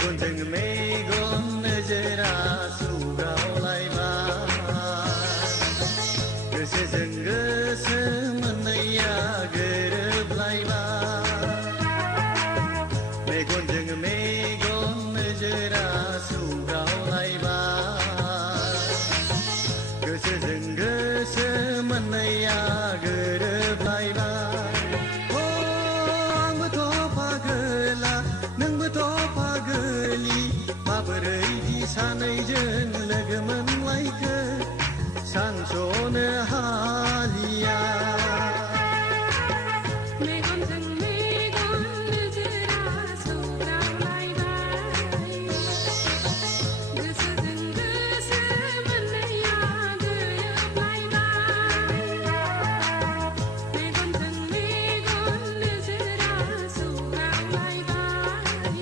मेगनजों मेगन नोजोरा सौग्रावलायबाय गोसोजों गोसो मोननैया गोरोबलायबाय मेगनजों मेगन नोजोरा सौग्रावलायबाय गोसोजों गोसो मोननैया गोरोबलायबाय माबोरै सानैजों लोगो मोनलायखो सानस'नो हालिया मेगनजों मेगन नोजोरा सौग्रावलायबाय गोसोजों गोसो मोननैया गोरोबलायबाय मेगनजों मेगन नोजोरा सौग्रावलायबाय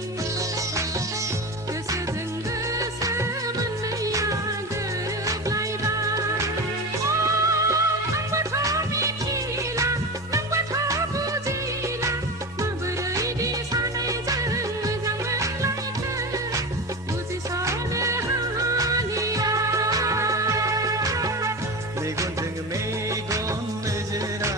गोसोजों गोसो मोननैया गोरोबलायबाय आंबोथ' मिथिला नोंबोथ' बुजिला माबोरै सानैजों मोजां मोनलायखो बुजिस'नो हालिया मेगनजों मेगन नोजोरा